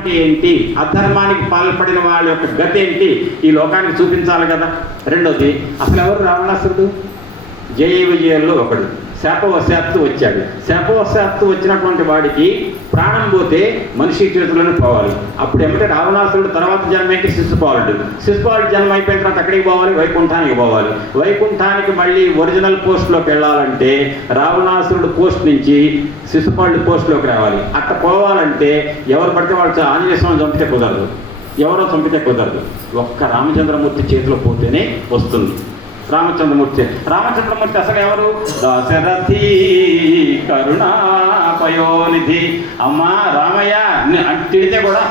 ఏంటి, అధర్మానికి పాల్పడిన వాళ్ళ యొక్క గతి ఏంటి ఈ లోకానికి చూపించాలి కదా. రెండోది, అసలు ఎవరు రావణాసురుడు? జయ విజయాల్లో ఒకడు శాపవశాత్తు వచ్చాడు. శాపవశాత్తు వచ్చినటువంటి వాడికి ప్రాణం పోతే మనిషి చేతుల్లోనే పోవాలి. అప్పుడు ఏమంటే రావణాసురుడు తర్వాత జన్మ ఏంటి? శిశుపాలుడు. శిశుపాలుడు జన్మ అయిపోయిన తర్వాత అక్కడికి పోవాలి, వైకుంఠానికి పోవాలి. వైకుంఠానికి మళ్ళీ ఒరిజినల్ పోస్ట్లోకి వెళ్ళాలంటే రావణాసురుడు పోస్ట్ నుంచి శిశుపాలుడు పోస్ట్లోకి రావాలి. అట్లా పోవాలంటే ఎవరు పడితే వాళ్ళు ఆంజనేయ స్వామిని చంపితే కుదరదు, ఎవరో చంపితే కుదరదు. ఒక్క రామచంద్రమూర్తి చేతిలో పోతేనే వస్తుంది. రామచంద్రమూర్తి అసలు ఎవరు? దశరథి కరుణాపయోనిధి. అమ్మా రామయ్య తిడితే కూడా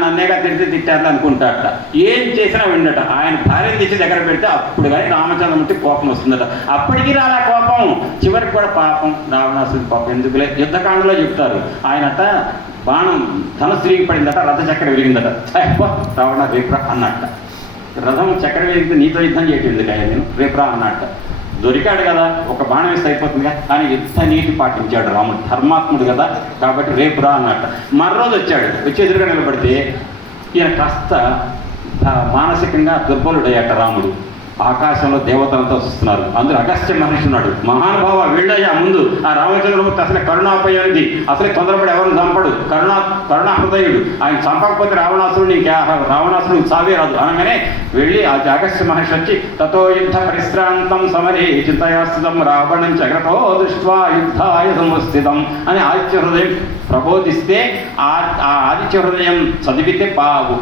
నన్నేగా తిట్టారు అనుకుంటాడట. ఏం చేసినా విండట. ఆయన భార్యను తెచ్చి దగ్గర పెడితే అప్పుడు కానీ రామచంద్రమూర్తి కోపం వస్తుందట. అప్పటికి రాలా కోపం. చివరికి కూడా పాపం రావణాసుడి పాపం ఎందుకులే. యుద్ధకాండలో చెప్తారు. ఆయనట బాణం ధనుస్సు పడిందట, రథచక్ర విరిగిందట. రావణ రేపు అన్నట్ట. రథం చక్ర విరిగితే నీతో యుద్ధం చేయటం కదా, నేను రేపురా అన్నట్ట. దొరికాడు కదా, ఒక బాణం వేస్తే అయిపోతుందిగా. కానీ యుద్ధ నీతి పాటించాడు రాముడు, ధర్మాత్ముడు కదా, కాబట్టి రేపురా అన్నట్ట. మర్రోజు వచ్చాడు. వచ్చి ఎదురుగా నిలబడితే ఈయన కాస్త మానసికంగా దుర్బలుడయ్యాట రాముడు. ఆకాశంలో దేవతలతో వస్తున్నారు. అందులో అగస్త్య మహర్షి ఉన్నాడు. మహానుభావ వీళ్ళయ్యా ముందు ఆ రామచంద్రమూర్తి అసలే కరుణాపయోనిది, అసలే తొందరపడి ఎవరిని చంపడు, కరుణా హృదయుడు. ఆయన చంపకపోతే రావణాసురుడికి సావే రాదు అనగానే వెళ్ళి ఆ అగస్త్య మహర్షి వచ్చి తతో యుద్ధ పరిశ్రాంతం సమరే చింతయాస్థితం రావణం జగతో దృష్ట్వా యుద్ధాయ సముస్థితం అని ఆదిత్య హృదయం ప్రబోధిస్తే ఆ ఆదిత్య హృదయం చదివితే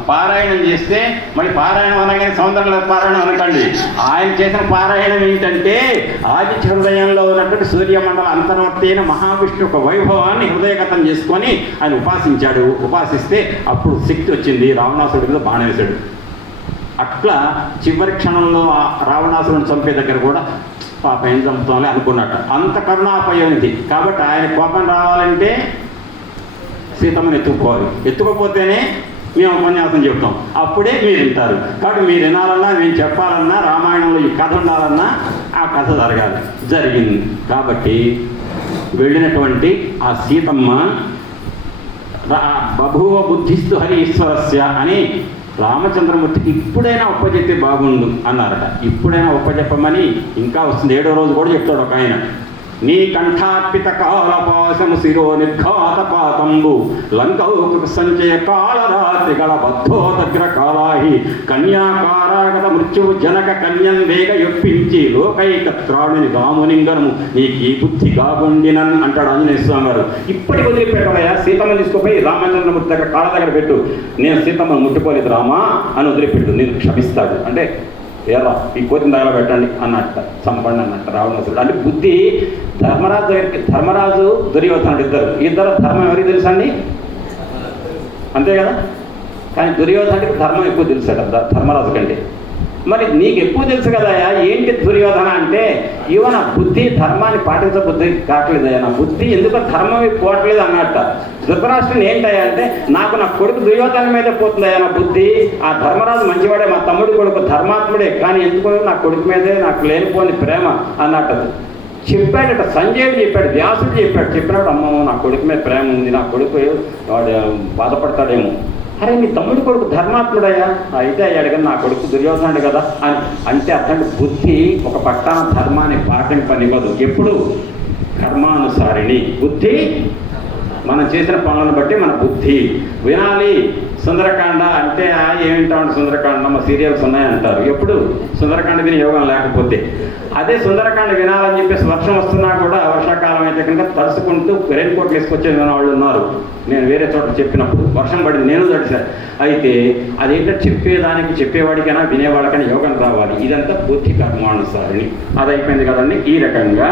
పారాయణం చేస్తే, మళ్ళీ పారాయణం అనగానే సౌందర్య పారాయణం అనకండి. ఆయన చేసిన పారాయణం ఏంటంటే ఆదిత్య హృదయంలో ఉన్నటువంటి సూర్యమండల అంతర్వర్తి అయిన మహావిష్ణు ఒక వైభవాన్ని హృదయగతం చేసుకొని ఆయన ఉపాసించాడు. ఉపాసిస్తే అప్పుడు శక్తి వచ్చింది. రావణాసుడి మీద బాణం వేశాడు. అట్లా చివరి క్షణంలో రావణాసురుని చంపే దగ్గర కూడా పాప ఏం చంపుతామని అనుకున్నట్ట. అంత కరుణాపయోనిది. కాబట్టి ఆయన కోపం రావాలంటే సీతమ్మని ఎత్తుకోవాలి. ఎత్తుకోపోతేనే మేము ఉపన్యాసం చెప్తాం, అప్పుడే మీరు వింటారు. కాబట్టి మీరు వినాలన్నా, మేము చెప్పాలన్నా, రామాయణంలో ఈ కథ ఉండాలన్నా ఆ కథ జరగాలి. జరిగింది. కాబట్టి వెళ్ళినటువంటి ఆ సీతమ్మ బభూవ బుద్ధిస్తు హరి ఈశ్వరస్య అని రామచంద్రమూర్తికి ఇప్పుడైనా ఒప్పచెప్తే బాగుండు అన్నారట. ఇప్పుడైనా ఒప్పచెప్పమని ఇంకా వస్తుంది. 7వ రోజు కూడా చెప్తాడు ఒక ఆయన. నీ కంఠార్పిత కాలపాశము శిరో నిర్ఘాతపాతంబు లంకౌక సంచయ కాళరాత్రి గల బద్ధోదగ్ర కాళాహి కన్యాకారాగత మృత్యువు జనక కన్యన్ వేగ యొప్పించి లోకైక త్రాణుని రామునింగనము నీకు ఈ బుద్ధి కాగుండినన్ అంటాడు ఆంజనేయ స్వామి గారు. ఇప్పటికి వదిలిపెట్టవయ్యా, సీతమ్మని తీసుకుపోయి రామచంద్రమూర్తి దగ్గర కాళ్ళ దగ్గర పెట్టు. నేను సీతమ్మను ముట్టుకోలేదు రామా అని వదిలిపెట్టు, నేను క్షమిస్తాడు. అంటే ఏరా ఈ కోతిని దగ్గర పెట్టండి అన్నట్ట, చంపండి అన్నట్ట రావణాసురుడు. అంటే బుద్ధి ధర్మరాజు దుర్యోధనుడు ఇద్దరు ధర్మం ఎవరికి తెలుసండి? అంతే కదా. కానీ దుర్యోధనుడికి ధర్మం ఎక్కువ తెలుసట ధర్మరాజు కంటే. మరి నీకు ఎక్కువ తెలుసు కదయా, ఏంటి దుర్యోధన అంటే ఇవన్న బుద్ధి ధర్మాన్ని పాటించబుద్ధి కావట్లేదయ్యా, నా బుద్ధి ఎందుకో ధర్మం పోవట్లేదు అన్నట్ట. ధృతరాష్ట్రుని ఏంటయ్యా అంటే నాకు నా కొడుకు దుర్యోధన మీదే పోతుందయ్యా నా బుద్ధి. ఆ ధర్మరాజు మంచివాడే, మా తమ్ముడి కొడుకు ధర్మాత్ముడే, కానీ ఎందుకో నా కొడుకు మీదే నాకు లేనిపోని ప్రేమ అన్నట్టు చెప్పాడట. సంజయుడు చెప్పాడు, వ్యాసుడు చెప్పాడు. చెప్పినప్పుడు అమ్మో నా కొడుకు మీద ప్రేమ ఉంది, నా కొడుకు వాడు బాధపడతాడేమో. అరే నీ తమ్ముడి కొడుకు ధర్మాత్ముడయ్యా, అయితే అయ్యాడు కానీ నా కొడుకు దుర్యోధనుడు కదా అని అంటే అతని బుద్ధి ఒక పట్టాన ధర్మాన్ని పాటింపనివ్వదు. ఎప్పుడు కర్మానుసారిణి బుద్ధి. మనం చేసిన పనులను బట్టి మన బుద్ధి వినాలి. సుందరకాండ అంటే ఏమింటామంటే సుందరకాండ మా సీరియల్స్ ఉన్నాయంటారు. ఎప్పుడు సుందరకాండ విని యోగం లేకపోతే. అదే సుందరకాండ వినాలని చెప్పేసి వర్షం వస్తున్నా కూడా వర్షాకాలం అయితే కనుక తడుచుకుంటూ రెయిన్ కోట్లు వేసుకొచ్చే వాళ్ళు ఉన్నారు. నేను వేరే చోట చెప్పినప్పుడు వర్షం పడింది, నేను తడిశాను. అయితే అదేంటంటే చెప్పేదానికి చెప్పేవాడికైనా వినేవాడికైనా యోగం రావాలి. ఇదంతా బుద్ధి కర్మానుసారిని. అది అయిపోయింది కదండి. ఈ రకంగా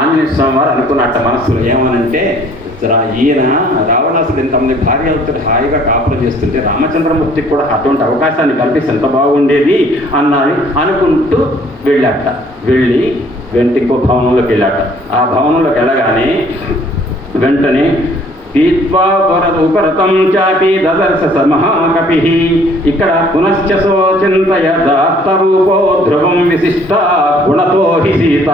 ఆంజనేయ స్వామి వారు అనుకున్నట్ట మనస్సులో ఏమనంటే ఈయన రావణాసుడు ఎంతమంది భార్యలతో హాయిగా కాపురం చేస్తుంటే రామచంద్రమూర్తికి కూడా అటువంటి అవకాశాన్ని కల్పిస్తే ఎంత బాగుండేది అన్నది అనుకుంటూ వెళ్ళాట. వెళ్ళి ఇంకో భవనంలోకి వెళ్ళాట. ఆ భవనంలోకి వెళ్ళగానే వెంటనే పీత్వా ఉపరతం చాపి దదర్శ స మహాకపిః. ఇక్కడ పునశ్చ సోచింతయదాత్తరూపో ధ్రువం విశిష్ట గుణతో హి సీత.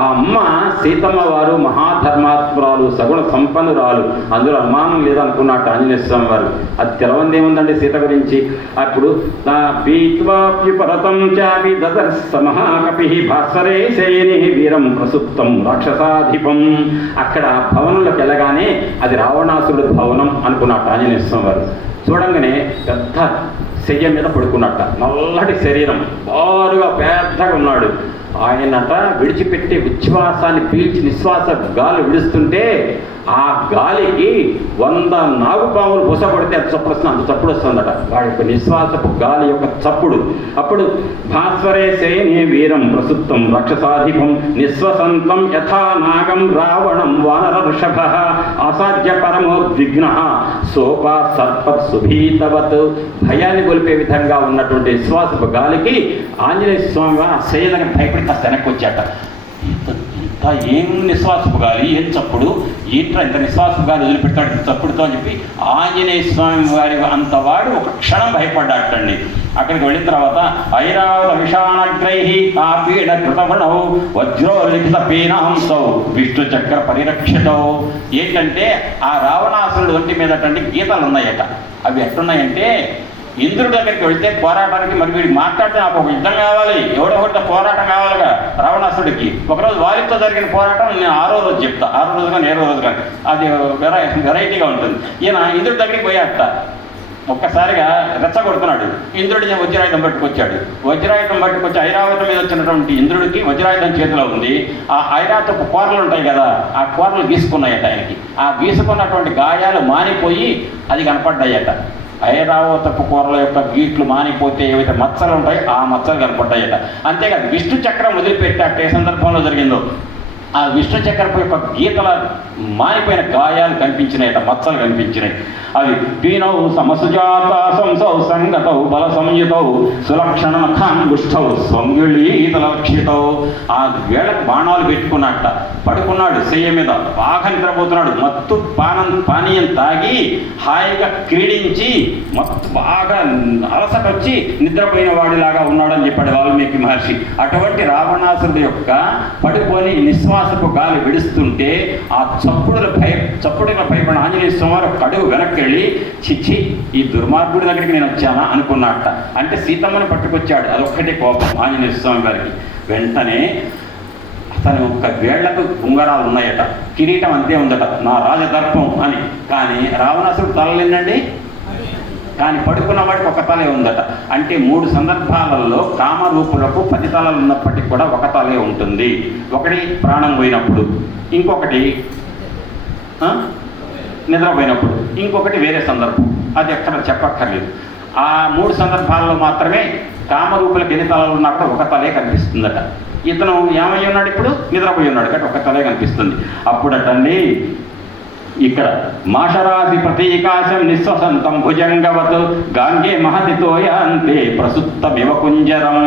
ఆ అమ్మ సీతమ్మ వారు మహాధర్మాత్మురాలు, సగుణ సంపన్నురాలు, అందులో అనుమానం లేదనుకున్నట్టు ఆంజనేయ స్వామి వారు. అది తెలవంది ఏముందండి సీత గురించి. అప్పుడు పీత్వాప్యుపరతం చాపి దదర్శ స మహాకపిః భాస్వరే శయనే వీరం ప్రసుప్తం రాక్షసాధిపం. అక్కడ భవనంలోకి వెళ్ళగానే అది రావణాసురుడు భవనం అనుకున్నట్టు ఆంజనేయ స్వామి వారు. చూడంగానే పెద్ద శయ్య మీద పడుకున్నట్ట, నల్లటి శరీరం, బారుగా పెద్దగా ఉన్నాడు. ఆయనట విడిచిపెట్టి ఉచ్ఛ్వాసాన్ని పీల్చి నిశ్వాస గాలి విడుస్తుంటే ఆ గాలికి 100 నాగుపాములు బుసపడితే అంత చప్పుడు వస్తుంది, అంత చప్పుడు వస్తుందట వాడి యొక్క నిశ్వాసపు గాలి యొక్క చప్పుడు. అప్పుడు భాస్వరే శయనే వీరం ప్రసుప్తం రాక్షసాధిపం నిశ్వసంతం యథా నాగం రావణం వానర ఋషభ అసాధ్య పరమోద్విగ్న సోపా సర్పత్ సుభీతవత్. భయాన్ని గొలిపే విధంగా ఉన్నటువంటి నిశ్వాసపు గాలికి ఆంజనేయ స్వామి ఆ శయ్య భయపడి కాస్త వెనక్కి వచ్చాట. ఏం నిశ్వాసపు గాలి, ఏం చప్పుడు, ఏంట్రా ఇంత నిశ్వాసపు గాలి వదిలిపెట్టాడు చప్పుడుతో అని చెప్పి ఆంజనేయ స్వామి వారి అంతవాడు ఒక క్షణం భయపడ్డాటండి. అక్కడికి వెళ్ళిన తర్వాత ఐరావత విషాణగ్రైహి ఆ పీడ కృతగుణౌ వజ్రోలిఖిత పీనాంసౌ విష్ణు చక్ర పరిరక్షితౌ. ఏంటంటే ఆ రావణాసురుడు ఒంటి మీదటండి గీతలు ఉన్నాయట. అవి ఎట్టున్నాయంటే ఇంద్రుడి దగ్గరికి వెళ్తే పోరాటానికి మరి వీడికి మాట్లాడితే నాకు ఒక యుద్ధం కావాలి, ఎవడో ఒకటి పోరాటం కావాలిగా రావణాసుడికి. ఒకరోజు వారితో జరిగిన పోరాటం నేను 6వ రోజు చెప్తా, 6వ రోజు కానీ 7వ రోజు కానీ, అది వెరైటీగా ఉంటుంది. ఈయన ఇంద్రుడి దగ్గరికి పోయాట, ఒక్కసారిగా రెచ్చగొడుతున్నాడు. ఇంద్రుడిని వజ్రాయుధం పట్టుకొచ్చాడు. వజ్రాయుధం పట్టుకొచ్చి ఐరావతం మీద వచ్చినటువంటి ఇంద్రుడికి వజ్రాయుధం చేతిలో ఉంది. ఆ ఐరావతపు కూరలు ఉంటాయి కదా, ఆ కూరలు గీసుకున్నాయట ఆయనకి. ఆ గీసుకున్నటువంటి గాయాలు మానిపోయి అది కనపడ్డాయట. ఐరావతపు కూరల యొక్క గీట్లు మానిపోతే ఏవైతే మచ్చలు ఉంటాయో ఆ మచ్చలు కనపడ్డాయట. అంతేకాదు విష్ణు చక్రం వదిలిపెట్టాట ఏ సందర్భంలో జరిగిందో ఆ విష్ణు చక్రపు యొక్క గీతల మానిపోయిన గాయాలు కనిపించినాయట, మచ్చలు కనిపించినాయి. అవి పీనౌ సమసుజాత సంసౌ సంగతౌ బల సంయుతౌ సులక్షణ ఖాంగుష్ఠౌ స్వంగిళీతలక్షితౌ. ఆ వేళకు బాణాలు పెట్టుకున్నట్ట పడుకున్నాడు శయ్య మీద, బాగా నిద్రపోతున్నాడు. మత్తు పానీయం తాగి హాయిగా క్రీడించి మత్తు బాగా అలసట వచ్చి నిద్రపోయిన వాడిలాగా ఉన్నాడని చెప్పాడు వాల్మీకి మహర్షి. అటువంటి రావణాసురుడి యొక్క పడుకొని నిశ్వాసపు గాలి విడుస్తుంటే ఆ చప్పుడుగా భయపడిన ఆంజనేయ స్వామి వారు కడుగు వెనక్కి వెళ్ళి చిచ్చి ఈ దుర్మార్గుడి దగ్గరికి నేను వచ్చానా అనుకున్నట్ట. అంటే సీతమ్మని పట్టుకొచ్చాడు, అదొక్కటే కోపం ఆంజనేయ స్వామి గారికి. వెంటనే తను ఒక వేళ్లకు ఉంగరాలు ఉన్నాయట, కిరీటం అంతే ఉందట, నా రాజదర్పం అని. కానీ రావణాసుడు తలలేనండి, కానీ పడుకున్న వాడికి ఒక తలే ఉందట. అంటే 3 సందర్భాలలో కామరూపులకు 10 తలలు ఉన్నప్పటికీ కూడా ఒక తలే ఉంటుంది. ఒకటి ప్రాణం పోయినప్పుడు, ఇంకొకటి నిద్రపోయినప్పుడు, ఇంకొకటి వేరే సందర్భం, అది ఎక్కడ చెప్పక్కర్లేదు. ఆ 3 సందర్భాల్లో మాత్రమే కామరూపులకు ఎన్ని తలలు ఉన్నా కూడా ఒక తలే కనిపిస్తుందట. ఇతను ఏమై ఉన్నాడు, ఇప్పుడు నిద్రపోయి ఉన్నాడు కాబట్టి ఒక తలే కనిపిస్తుంది. అప్పుడటండి ఇక్కడ మాషరాది ప్రతీకాశం నిశ్వసంతం భుజంగవత్ గాంగే మహతితోయాంతే ప్రసుప్త వివకుంజరం.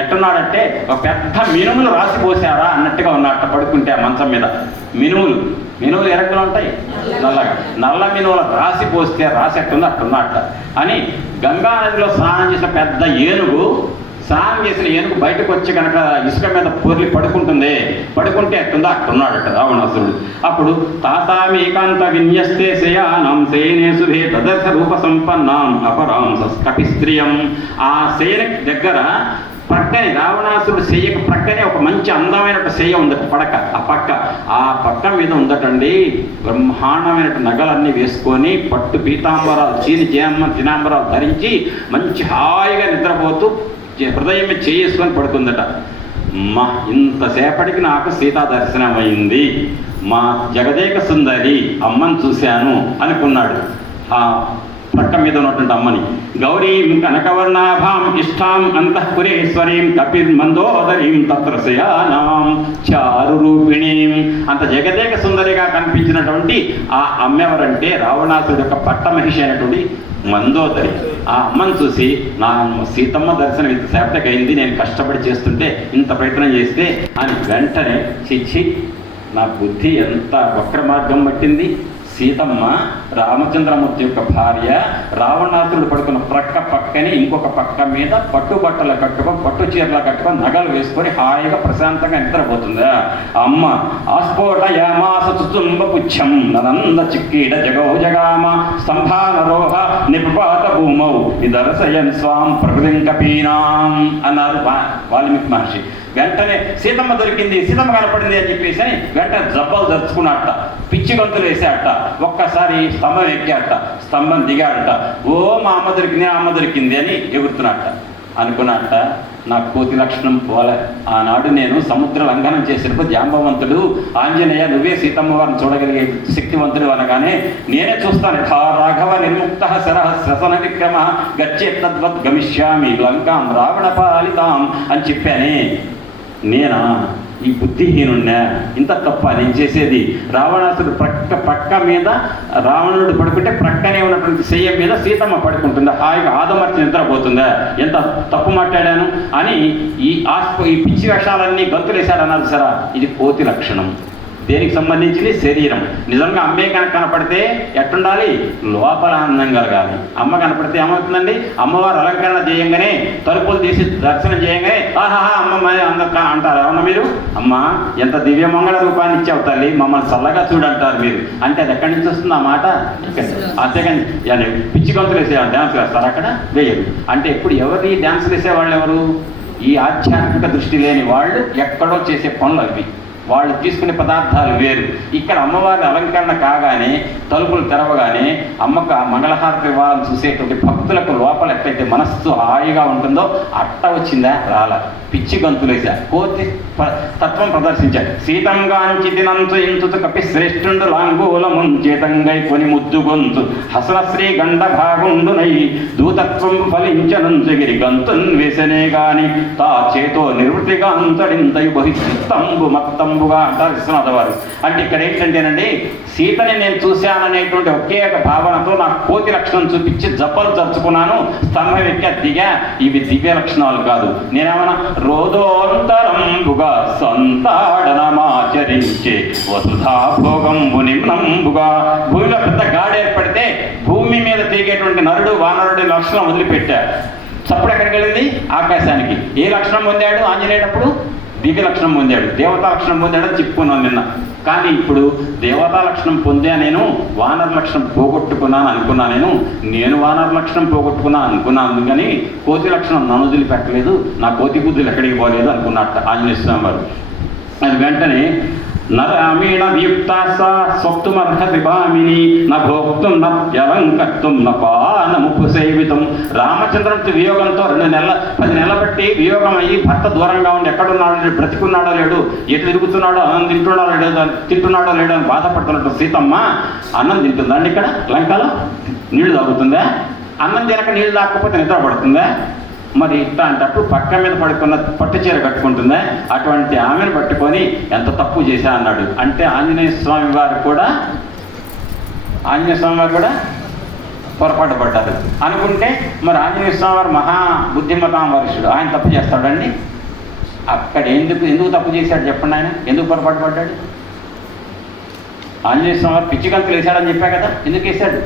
ఎట్టున్నాడంటే ఒక పెద్ద మినుములు రాసిపోసారా అన్నట్టుగా ఉన్నట్ట పడుకుంటే ఆ మంచం మీద. మినుములు ఎరక్కులు ఉంటాయి నల్లగా, నల్ల మినుములు రాసిపోస్తే రాసెట్టుంది అట్టున్నట్ట అని. గంగా నదిలో స్నానం చేసిన పెద్ద ఏనుగు, స్నానం చేసిన ఏనుగు బయటకు వచ్చి కనుక ఇసుక మీద పొర్లి పడుకుంటే ఎట్టుందో అట్టున్నాడట రావణాసురుడు. అప్పుడు తాతామేకాంత విన్యస్తే శయానం శయనే శుభే దదర్శ రూప సంపన్నాం అపరాం కపిస్త్రియం. ఆ శయన దగ్గర ప్రక్కనే రావణాసురుడు శయ్యకు ప్రక్కనే ఒక మంచి అందమైన శయ్య ఉందట, పడక. ఆ పక్క మీద ఉందటండి బ్రహ్మాండమైన నగలన్నీ వేసుకొని పట్టు పీతాంబరాలు చినాంబరాలు ధరించి మంచి హాయిగా నిద్రపోతూ హృదయం చేసుకొని పడుకుందట. మా ఇంతసేపటికి నాకు సీతా దర్శనం అయింది, మా జగదేక సుందరి అమ్మని చూశాను అనుకున్నాడు. ఆ ప్రక్క మీద ఉన్నటువంటి అమ్మని. గౌరీం కనకవర్ణాభాం ఇష్టాం అంతఃపురేశ్వరీం కపిర్మందోదరీం తత్ర శయానాం చారు రూపిణీం. అంత జగదేక సుందరిగా కనిపించినటువంటి ఆ అమ్మెవరంటే రావణాసుడి యొక్క పట్టమహిషి అయినటువంటి మందోదరి. ఆ అమ్మను చూసి నా సీతమ్మ దర్శనం ఇంతసేపటికి అయింది, నేను కష్టపడి చేస్తుంటే ఇంత ప్రయత్నం చేస్తే అని వెంటనే చిచ్చి నా బుద్ధి ఎంత వక్ర మార్గం పట్టింది, సీతమ్మ రామచంద్రమూర్తి యొక్క భార్య, రావణాసురుడు పడుకున్న పక్కని ఇంకొక పక్క మీద పట్టు బట్టలు కట్టుకొని, పట్టు చీరలు కట్టుకొని, నగలు వేసుకొని హాయిగా ప్రశాంతంగా నిద్రపోతుందా. అమ్మ ఆస్ఫోట యామాస చుంబ పుచ్చం ననంద చిక్కీడ జగౌ జగామ స్తంభానరోహ నిపాత భూమౌ ఇదరసయన్ స్వాం ప్రకృతిం కపీనాం అన్నారు వాల్మీకి మహర్షి. వెంటనే సీతమ్మ దొరికింది, సీతమ్మ కనపడింది అని చెప్పేసి అని వెంటనే జబ్బలు దరుచుకున్నట్ట, పిచ్చి గొంతులు వేసాట, ఒక్కసారి స్తంభం ఎక్కాట, స్తంభం దిగాడట. ఓ మా అమ్మ దొరికింది, అమ్మ దొరికింది అని ఎగురుతున్నట్ట. అనుకున్నట్ట, నా కోతి లక్షణం పోలే. ఆనాడు నేను సముద్ర లంఘనం చేసినప్పుడు జాంబవంతుడు ఆంజనేయ నువ్వే సీతమ్మ వారిని చూడగలిగే శక్తివంతుడు అనగానే నేనే చూస్తాను. రాఘవ నిర్ముక్త శరః శ్వసన విక్రమ గచ్చే తద్వత్ గమిష్యామి లంకాం రావణ పాలితాం అని చెప్పానే. నేనా ఈ బుద్ధిహీనున్నా? ఇంత తప్ప నేను చేసేది? రావణాసుడు ప్రక్క మీద రావణుడు పడుకుంటే ప్రక్కనే ఉన్నటువంటి శయ్య మీద సీతమ్మ పడుకుంటుందా? హాయిగా ఆదమర్చి నిద్రపోతుందా? ఎంత తప్పు మాట్లాడాను అని ఈ పిచ్చి వేషాలన్నీ గంతులేశాడన్నారు సరా. ఇది కోతి లక్షణం. దేనికి సంబంధించింది? శరీరం. నిజంగా అమ్మే కనపడితే ఎట్టుండాలి? లోపల ఆనందం కలగాలి. అమ్మ కనపడితే ఏమవుతుందండి? అమ్మవారు అలంకరణ చేయంగానే, తలుపులు తీసి దర్శనం చేయంగానే ఆహాహా అమ్మ అంటారు. అవునా మీరు? అమ్మ ఎంత దివ్యమంగళ రూపాన్ని ఇచ్చావు తల్లి, మమ్మల్ని చల్లగా చూడంటారు మీరు. అంటే అది ఎక్కడి నుంచి వస్తుంది ఆ మాట? అంతేకాని పిచ్చి గొంతులు వేసే డ్యాన్స్ వేస్తారు, అక్కడ వేయరు. అంటే ఇప్పుడు ఎవరు ఈ డ్యాన్సులు వేసేవాళ్ళు? ఎవరు? ఈ ఆధ్యాత్మిక దృష్టి లేని వాళ్ళు ఎక్కడో చేసే పనులు అవి. వాళ్ళు తీసుకునే పదార్థాలు వేరు. ఇక్కడ అమ్మవారి అలంకరణ కాగానే, తలుపులు తెరవగానే అమ్మకు ఆ మంగళహారతి ఇవ్వాలని చూసేటువంటి భక్తులకు లోపల ఎట్లయితే మనస్సు హాయిగా ఉంటుందో అట్ట వచ్చిందా? రాల. పిచ్చి గంతులేసా, కోతి తత్వం ప్రదర్శించాడు. సీతంగాంచితినంచు ఇంచుతు కపి శ్రేష్ఠుండు లాంగూలముంచేతంగై కొని ముద్దు గొంతు హసన శ్రీ గండ భాగుండునై దూతత్వం ఫలించనంచుగిరి గంతున్ వేసనే గాని తా చేతో నిర్వృతిగా అంతడింతయు బహిస్తంబు మత్తంబుగా అంటారు విశ్వనాథ వారు. అంటే ఇక్కడ ఏంటంటేనండి, సీతని నేను చూశాననేటువంటి ఒకే ఒక భావనతో నాకు కోతి లక్షణం చూపించి జబ్బలు చర్చుకున్నాను, స్తంభం ఎక్కా దిగా. ఇవి దివ్య లక్షణాలు కాదు. నేనేమన్నా రోదోంతరంబుగా సంతాడనమాచరించే వసుధా భోగంబు నిమ్నంబుగా. భూమిలో పెద్ద గాడి ఏర్పడితే భూమి మీద తిరిగేటువంటి నరుడు వానరుడి లక్షణం వదిలిపెట్టారు. చప్పుడు ఎక్కడికి వెళ్ళింది? ఆకాశానికి. ఏ లక్షణం పొందాడు ఆంజనేయుడప్పుడు? దివ్య లక్షణం పొందాడు, దేవతా లక్షణం పొందాడని చెప్పుకున్నాను నిన్న. కానీ ఇప్పుడు దేవతా లక్షణం పొందా, నేను వానర లక్షణం పోగొట్టుకున్నాను అనుకున్నా. నేను వానర లక్షణం పోగొట్టుకున్నాను అనుకున్నాను, కానీ కోతి లక్షణం నన్ను వదిలిపెట్టలేదు, నా కోతి బుద్ధులు ఎక్కడికి పోలేదు అనుకున్నట్ట ఆంజనేయ స్వామి వారు. అది వెంటనే నరామీణ వియుక్తా సా స్వప్తుమర్హతి భామిని న భోక్తుం న వ్యలంకర్తుం న పానముపు సేవితం. రామచంద్రుడి వియోగంతో 10 నెలల బట్టి వియోగం అయ్యి భర్త దూరంగా ఉండి ఎక్కడున్నాడో, బ్రతికున్నాడో లేడు, ఎటు తిరుగుతున్నాడో, అన్నం తింటున్నాడో లేడో అని బాధపడుతున్నట్టు సీతమ్మ అన్నం తింటుందండి ఇక్కడ లంకలో? నీళ్లు తాగుతుందా? అన్నం తినక నీళ్లు తాగకపోతే నిద్ర పడుతుందా? మరి ఇట్లా అంటప్పుడు పక్క మీద పడుకున్న పట్టు చీర కట్టుకుంటుందా? అటువంటి ఆమెను పట్టుకొని ఎంత తప్పు చేశా అన్నాడు. అంటే ఆంజనేయ స్వామి వారు కూడా పొరపాటు పడ్డారు అనుకుంటే, మరి ఆంజనేయ స్వామి వారు మహా బుద్ధిమతాం వరుషుడు, ఆయన తప్పు చేస్తాడండి? అక్కడ ఎందుకు తప్పు చేశాడు చెప్పండి? ఆయన ఎందుకు పొరపాటు పడ్డాడు? ఆంజనేయ స్వామి వారు పిచ్చి గంతులు వేశాడని చెప్పా కదా, ఎందుకు వేశాడు?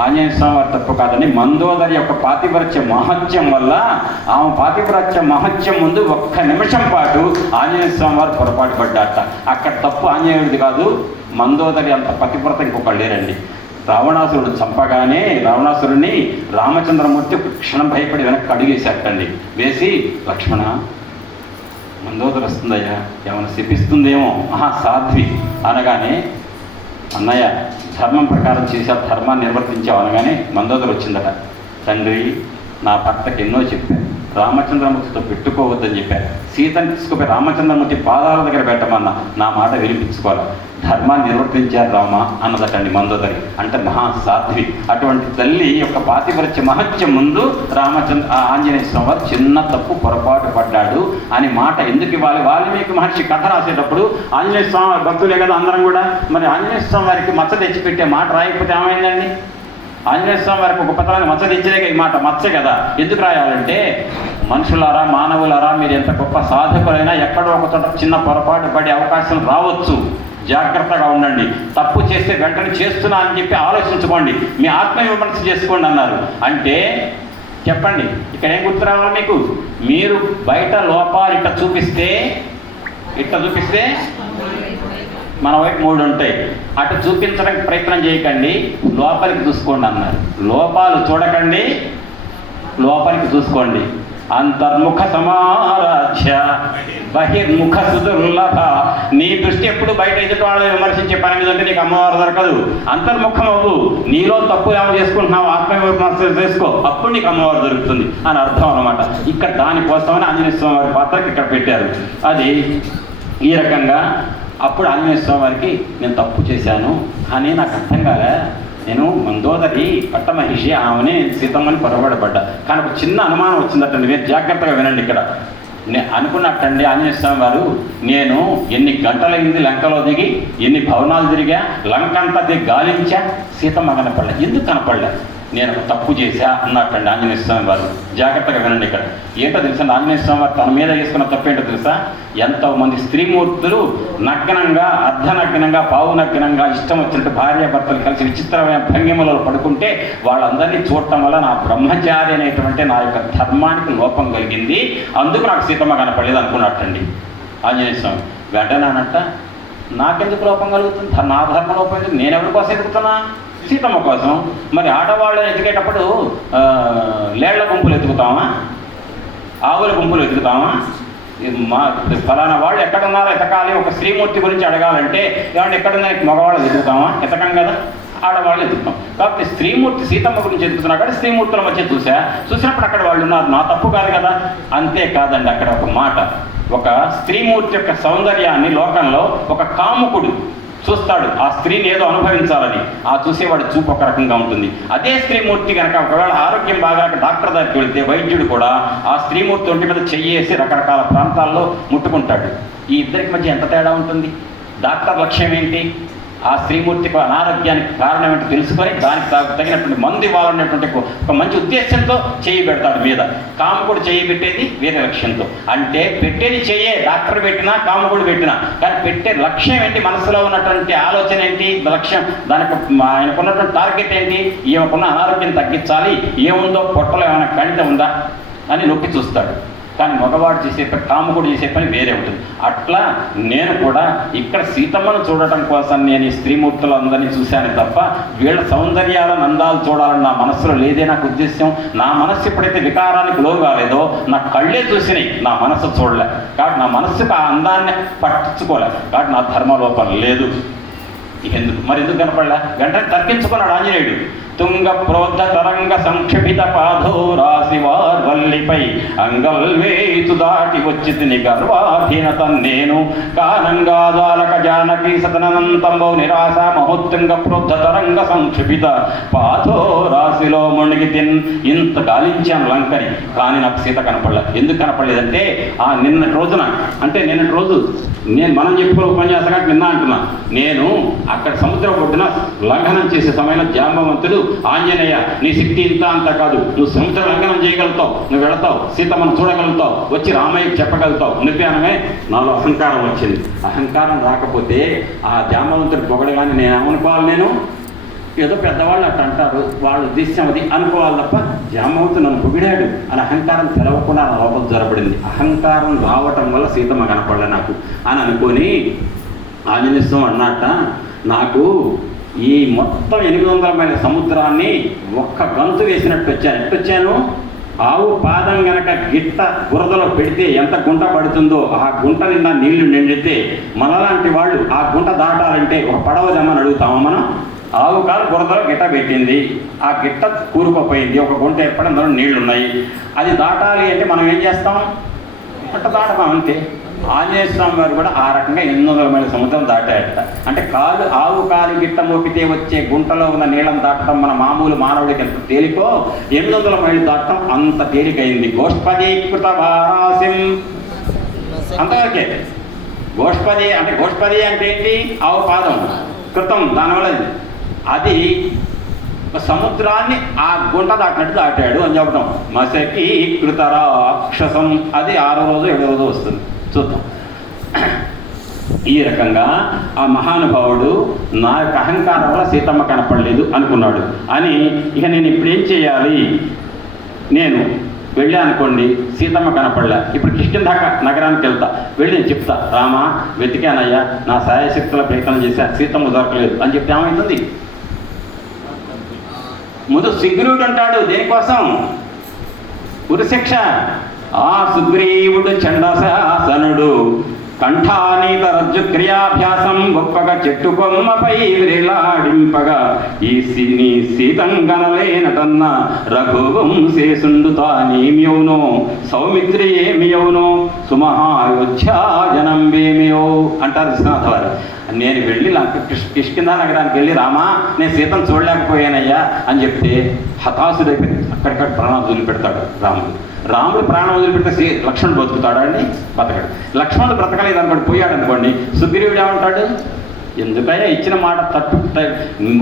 ఆంజనేయ స్వామి వారు తప్పు కాదని, మందోదరి యొక్క పాతివ్రత్య మహత్యం వల్ల, ఆమె పాతివ్రత్య మహత్యం ముందు ఒక్క నిమిషం పాటు ఆంజనేయ స్వామి వారు పొరపాటు పడ్డాట. అక్కడ తప్పు ఆంజనేయుడిది కాదు, మందోదరి అంత పతివ్రత ఇంకొకళ్ళు లేరండి. రావణాసురుడు చంపగానే రావణాసురుడిని రామచంద్రమూర్తి ఒక క్షణం భయపడి వెనక్కి అడిగేసేటండి. వేసి, లక్ష్మణ మందోదరి వస్తుందయ్యా, ఏమైనా శపిస్తుందేమో, సాధ్వి అనగానే, అన్నయ్య ధర్మం ప్రకారం చేసావు, ధర్మాన్ని నిర్వర్తించావు అనగానే మందోదరి వచ్చిందట. తండ్రి, నా భర్తకి ఎన్నో చెప్పాను, రామచంద్రమూర్తితో పెట్టుకోవద్దని చెప్పారు. సీతని తీసుకుపోయి రామచంద్రమూర్తి పాదాల దగ్గర పెట్టమన్నా, నా మాట వినిపించుకోవాలి. ధర్మాన్ని నిర్వర్తించారు రామ అన్నదటండి మందోదరి. అంటే మహాసాధ్వి. అటువంటి తల్లి యొక్క పాతివ్రత్య మహత్యం ముందు ఆంజనేయ స్వామి వారు చిన్న తప్పు పొరపాటు పడ్డాడు అని మాట ఎందుకు ఇవ్వాలి? వాల్మీకి మహర్షి కథ రాసేటప్పుడు ఆంజనేయ స్వామి వారి భక్తులే కదా అందరం కూడా, మరి ఆంజనేయ స్వామి వారికి మచ్చ తెచ్చిపెట్టే మాట రాయకపోతే ఏమైందండి? ఆంజనేయ స్వామి వారికి ఒక పత్రాన్ని మచ్చ తెచ్చిలేక ఈ మాట మచ్చే కదా. ఎందుకు రాయాలంటే, మనుషులారా, మానవులారా, మీరు ఎంత గొప్ప సాధకులైనా ఎక్కడో ఒక చోట చిన్న పొరపాటు పడే అవకాశం రావచ్చు. జాగ్రత్తగా ఉండండి. తప్పు చేస్తే వెంటనే చేస్తున్నా అని చెప్పి ఆలోచించుకోండి, మీ ఆత్మవిమర్శ చేసుకోండి అన్నారు. అంటే చెప్పండి, ఇక్కడ ఏం గుర్తు రావాలి మీకు? మీరు బయట లోపాలు ఇట్లా చూపిస్తే మన వైపు 3 ఉంటాయి. అటు చూపించడానికి ప్రయత్నం చేయకండి, లోపలికి చూసుకోండి అన్నారు. లోపాలు చూడకండి, లోపలికి చూసుకోండి. అంతర్ముఖ సమారాధ్య బహిర్ముఖ సుదుర్లభ. నీ దృష్టి ఎప్పుడు బయట ఎదుటి వాళ్ళని విమర్శించే పని మీద ఉంటే నీకు అమ్మవారు దొరకదు. అంతర్ముఖం అవ్వు, నీలో తప్పు ఏమో చేసుకుంటున్నావు, ఆత్మవిమర్శ చేసుకో, అప్పుడు నీకు అమ్మవారు దొరుకుతుంది అని అర్థం అన్నమాట. ఇక్కడ దానికోసమని ఆంజనేయ స్వామి వారి పాత్రకి ఇక్కడ పెట్టారు. అది ఈ రకంగా. అప్పుడు ఆంజనేయ స్వామి వారికి నేను తప్పు చేశాను అని నాకు అర్థం కాలే, నేను మందోదరి పట్టమహిషి, ఆమెనే సీతమ్మని పొరబడబడ్డా. కానీ ఒక చిన్న అనుమానం వచ్చిందటండి, మీరు జాగ్రత్తగా వినండి. ఇక్కడ నేను అనుకున్నట్టండి ఆంజనేయ స్వామి వారు, నేను ఎన్ని గంటలైంది లంకలో దిగి, ఎన్ని భవనాలు తిరిగా, లంకంతా దిగి గాలించా, సీతమ్మ కనపడలే. ఎందుకు కనపడలే? నేను ఒక తప్పు చేశా అన్నట్టండి ఆంజనేయ స్వామి వారు. జాగ్రత్తగా వినండి. ఇక్కడ ఏంటో తెలుసా, ఆంజనేయ స్వామి వారు తన మీద చేసుకున్న తప్పు ఏంటో తెలుసా? ఎంతోమంది స్త్రీమూర్తులు నగ్నంగా, అర్ధనగ్నంగా, పావునగ్నంగా, ఇష్టం వచ్చినట్టు భార్యాభర్తలు కలిసి విచిత్రమైన భంగిమలో పడుకుంటే వాళ్ళందరినీ చూడటం వల్ల నా బ్రహ్మచారి అనేటువంటి నా యొక్క ధర్మానికి లోపం కలిగింది, అందుకు నాకు సీతమ్మ కనపడలేదు అనుకున్నట్టండి ఆంజనేయ స్వామి. వెంటనే అన్నట్ట, నాకెందుకు లోపం కలుగుతుంది? నా ధర్మ లోపం ఎందుకు? నేను ఎవరి కోసం ఎదుగుతున్నా? సీతమ్మ కోసం. మరి ఆడవాళ్ళని ఎతికేటప్పుడు లేళ్ల గుంపులు ఎత్తుకుతామా, ఆవుల గుంపులు ఎత్తుకుతామా? మా ఫలానా వాళ్ళు ఎక్కడున్నారో ఎతకాలి, ఒక స్త్రీమూర్తి గురించి అడగాలంటే ఏమంటే ఎక్కడున్నా మగవాళ్ళు ఎదుగుతామా? ఎతకం కదా, ఆడవాళ్ళు ఎదుగుతాం. కాబట్టి స్త్రీమూర్తి సీతమ్మ గురించి ఎదుగుతున్నా కానీ స్త్రీమూర్తుల మధ్య చూసినప్పుడు అక్కడ వాళ్ళు ఉన్నారు, నా తప్పు కాదు కదా. అంతేకాదండి, అక్కడ ఒక మాట, ఒక స్త్రీమూర్తి యొక్క సౌందర్యాన్ని లోకంలో ఒక కాముకుడు చూస్తాడు, ఆ స్త్రీని ఏదో అనుభవించాలని. ఆ చూసేవాడి చూపు ఒక రకంగా ఉంటుంది. అదే స్త్రీమూర్తి కనుక ఒకవేళ ఆరోగ్యం బాగా డాక్టర్ దగ్గరికి వెళితే వైద్యుడు కూడా ఆ స్త్రీమూర్తి ఒంటి మీద చెయ్యేసి రకరకాల ప్రాంతాల్లో ముట్టుకుంటాడు. ఈ ఇద్దరికి మధ్య ఎంత తేడా ఉంటుంది? డాక్టర్ లక్ష్యం ఏంటి? ఆ స్త్రీమూర్తికి అనారోగ్యానికి కారణం ఏంటో తెలుసుకొని దానికి తగినటువంటి మందు ఇవ్వాలనేటువంటి ఒక మంచి ఉద్దేశంతో చేయి పెడతాడు మీద. కాముకుడు చేయి పెట్టేది వేరే లక్ష్యంతో. అంటే పెట్టేది చెయ్యే, డాక్టర్ పెట్టినా కాముకుడు పెట్టినా, కానీ పెట్టే లక్ష్యం ఏంటి? మనసులో ఉన్నటువంటి ఆలోచన ఏంటి? లక్ష్యం, దానికి ఆయనకున్నటువంటి టార్గెట్ ఏంటి? ఈమెకున్న అనారోగ్యం తగ్గించాలి, ఏముందో పొట్టలో ఏమైనా కణిత ఉందా అని నొక్కి చూస్తాడు. కానీ మగవాడు చేసే పని, కాముకుడు చేసే పని వేరే ఉంటుంది. అట్లా నేను కూడా ఇక్కడ సీతమ్మను చూడటం కోసం నేను ఈ స్త్రీమూర్తులందరినీ చూశాను తప్ప వీళ్ళ సౌందర్యాలను, అందాలు చూడాలని నా మనస్సులో లేదే నాకు ఉద్దేశం. నా మనస్సు ఎప్పుడైతే వికారానికి లోను కాలేదో నా కళ్ళే చూసినాయి, నా మనస్సు చూడలే. కాబట్టి నా మనస్సుకు ఆ అందాన్ని పట్టించుకోలే. కాబట్టి నా ధర్మలోపం లేదు. ఎందుకు కనపడలే? వెంటనే తర్కించుకున్నాడు ఆంజనేయుడు. తుంగ ప్రోద్ధ తరంగ సంక్షిపిత పాధో రాసి వార్వల్లిపై అంగల్వేతు దాటి వచ్చి తిని గర్వాధీనత నేను కానంగాదాలక జానకి సతనంతంబౌ నిరాశ మహోత్తుంగ ప్రోద్ధ తరంగ సంక్షిపిత పాధో రాశిలో మునిగి ఇంత గాలించాను లంకని, కానీ నాకు సీత కనపడలే. ఎందుకు కనపడలేదంటే నిన్నటి రోజు మనం చెప్పుకునే ఉపన్యాసంగా నిన్న అంటున్నా, నేను అక్కడ సముద్రం ఒడ్డున లంఘనం చేసే సమయంలో జాంబవంతుడు, ఆంజనేయ నీ శక్తి ఇంత అంత కాదు, నువ్వు సముద్ర లంఘనం చేయగలుగుతావు, నువ్వు వెళతావు, సీతమ్మను చూడగలుగుతావు, వచ్చి రామయ్యకి చెప్పగలుగుతావు. నిప్పానమే నాలో అహంకారం వచ్చింది. అహంకారం రాకపోతే ఆ జాంబవంతుడు పొగడగానే నేను ఏమనుకోవాలి? నేను ఏదో పెద్దవాళ్ళు అట్లా అంటారు, వాళ్ళ ఉద్దేశం అది అనుకోవాలి తప్ప జాంబవంతుడు నన్ను పొగిడాడు అని అహంకారం తెలవకుండా నా లోపల జరపడింది. అహంకారం రావటం వల్ల సీతమ్మ కనపడలే నాకు అని అనుకొని ఆంజనేయ స్వామి అన్నట్ట, నాకు ఈ మొత్తం 800 మైళ్ళ సముద్రాన్ని ఒక్క గంతు వేసినట్టు వచ్చాను. ఎట్టొచ్చాను? ఆవు పాదం గనక గిట్ట బురదలో పెడితే ఎంత గుంట పడుతుందో ఆ గుంట నిండా నీళ్లు నిండితే మనలాంటి వాళ్ళు ఆ గుంట దాటాలంటే ఒక పడవ జమ్మని అడుగుతామా మనం? ఆవు కాలు బురదలో గిట్ట పెట్టింది, ఆ గిట్ట కూరుకుపోయింది, ఒక గుంట ఏర్పడి అందులో నీళ్లు ఉన్నాయి, అది దాటాలి అంటే మనం ఏం చేస్తాం? అట్ట దాటతాం అంతే. ఆంజనేయ స్వామి వారు కూడా ఆ రకంగా 800 మైళ్ళ సముద్రం దాటాడట. అంటే ఆవు కాలు గిట్ట మోపితే వచ్చే గుంటలో ఉన్న నీళ్ళని దాటడం మన మామూలు మానవుడికి ఎంత తేలికో 800 మైళ్ళు దాటడం అంత తేలికైంది. గోష్పదీకృత భారాసిం అంతవరకే. గోష్పది అంటే ఏంటి? ఆవు పాదం కృతం, దానివల్ల అది సముద్రాన్ని ఆ గుంట దాటినట్టు దాటాడు అని చెప్పడం. మసకి కృత రాక్షసం, అది 6వ రోజు 7వ రోజు వస్తుంది, చూద్దాం. ఈ రకంగా ఆ మహానుభావుడు నా యొక్క అహంకారం వల్ల సీతమ్మ కనపడలేదు అనుకున్నాడు. అని ఇక నేను ఇప్పుడు ఏం చేయాలి, నేను వెళ్ళా అనుకోండి సీతమ్మ కనపడలే, ఇప్పుడు కిష్కింధ నగరానికి వెళ్తా, వెళ్ళి నేను చెప్తా, రామా వెతికానయ్యా, నా సాయశక్తుల ప్రయత్నం చేశా, సీతమ్మ దొరకలేదు అని చెప్తే ఏమవుతుంది? ముందు సుగ్రీవుడు అంటాడు, దేనికోసం? ఉరిశిక్ష. ఆ సుగ్రీవుడు చండశాసనుడు కంఠానీత రజ్జు క్రియాభ్యాసం గొప్పగా చెట్టు కొమ్మపై విలాడింపగా ఈ నీ సీతంగనలేనటన్న రఘువంశేసుండు తానేమియౌనో సౌమిత్రి ఏమియౌనో సుమహాయోధ్యా జనంబేమియో అంటారు విశ్వనాథ వారు. నేను వెళ్ళి కిష్కింధ నగరానికి వెళ్ళి, రామా నేను సీతను చూడలేకపోయానయ్యా అని చెప్తే హతాశుడైపోయి అక్కడిక్కడ ప్రాణాలు వదిలిపెడతాడు రాముడు ప్రాణం వదిలిపెడితే లక్ష్మణుడు బతుకుతాడా అండి? బతకడు. లక్ష్మణుడు బ్రతకలేదు అనుకోండి, పోయాడు అనుకోండి, సుగ్రీవుడు ఏమంటాడు? ఎందుకైనా ఇచ్చిన మాట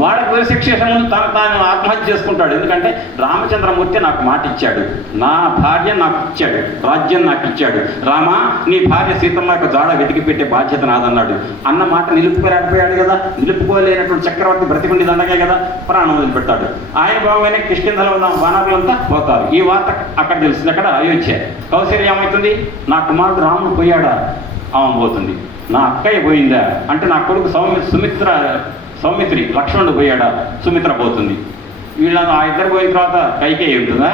వాడ శిక్ష ముందు తాను ఆత్మహత్య చేసుకుంటాడు. ఎందుకంటే రామచంద్రమూర్తి నాకు మాట ఇచ్చాడు, నా భార్య నాకు ఇచ్చాడు, రాజ్యం నాకు ఇచ్చాడు, రామా నీ భార్య సీతమ్మ యొక్క జాడ వెతికి పెట్టే బాధ్యత నాదన్నాడు. అన్న మాట నిలుపుకోలేకపోయాడు కదా. నిలుపుకోలేనటువంటి చక్రవర్తి బ్రతికుండి దండగే కదా, ప్రాణం వదిలిపెట్టాడు. ఆయన బాగానే కిష్కింధలో ఉన్న వానరులంతా పోతారు. ఈ వార్త అక్కడ తెలిసింది, అక్కడ అయోధ్య. కౌశల్య ఏమవుతుంది? నా కుమారుడు రాముడు పోయాడా, ఆమె పోతుంది. నా అక్కయ్య పోయిందా అంటే నా కొడుకు సౌమిత్రి లక్ష్మణుడు పోయాడా, సుమిత్ర పోతుంది. వీళ్ళ ఆ ఇద్దరు పోయిన తర్వాత కైకేయి ఉంటుందా?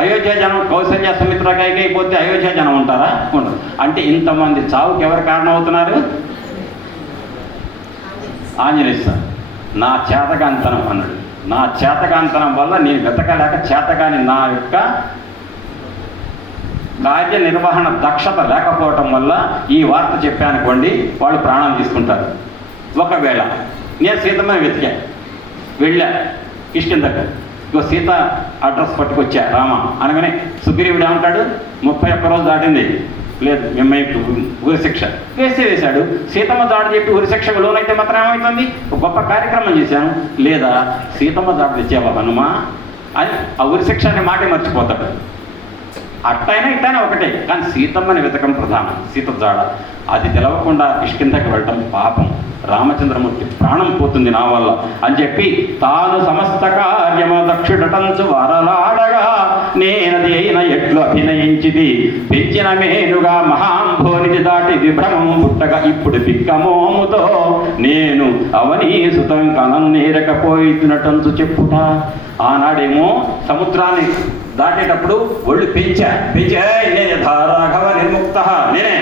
అయోధ్య జనం కౌసల్య సుమిత్ర కైకేయి పోతే అయోధ్య జనం ఉంటారా? ఉండదు. అంటే ఇంతమంది చావుకి ఎవరు కారణం అవుతున్నారు? ఆంజనేయ స్వామి. నా చేతకాంతనం అన్నాడు. నా చేతకాంతనం వల్ల నేను వెతకలేక చేతకాని నా యొక్క కార్యనిర్వహణ దక్షత లేకపోవటం వల్ల ఈ వార్త చెప్పానుకోండి, వాళ్ళు ప్రాణం తీసుకుంటారు. ఒకవేళ నేను సీతమ్మని వెతికా, వెళ్ళా కిష్కింధకు, ఇగో సీత అడ్రస్ పట్టుకొచ్చా రామ అనగానే సుగ్రీవుడు ఏమంటాడు? 31 రోజు దాటింది, లేదు మిమ్మల్ని ఉరిశిక్ష వేసాడు. సీతమ్మ దాడి చెప్పి ఉరిశిక్షకు లోనైతే మాత్రం ఏమవుతుంది? ఒక గొప్ప కార్యక్రమం చేశాను. లేదా సీతమ్మ దాడి తెచ్చావా హనుమా అని ఆ ఉరిశిక్ష అనే మాటే మర్చిపోతాడు. అట్టైనా ఇట్టైనా ఒకటే, కానీ సీతమ్మని వెతకం ప్రధానం. సీత జాడ అది తెలవకుండా కిష్కింధకి వెళ్ళటం పాపం. రామచంద్రమూర్తి ప్రాణం పోతుంది నా వల్ల అని చెప్పి తాను సమస్త కార్యమ దక్షుడటంచు వరలాడగా నేనది అయిన ఎట్లు అభినయించిది పెంచిన మేనుగా మహాంభోనిది దాటి విభ్రమము పుట్టగా ఇప్పుడు పిక్కమోముతో నేను అవనీ సుతం కనం నేరకపోయినటంచు చెప్పుట. ఆనాడేమో సముద్రాన్ని దాటేటప్పుడు ఒళ్ళు పెంచా నేను రాఘవ నిర్ముక్త, నేనే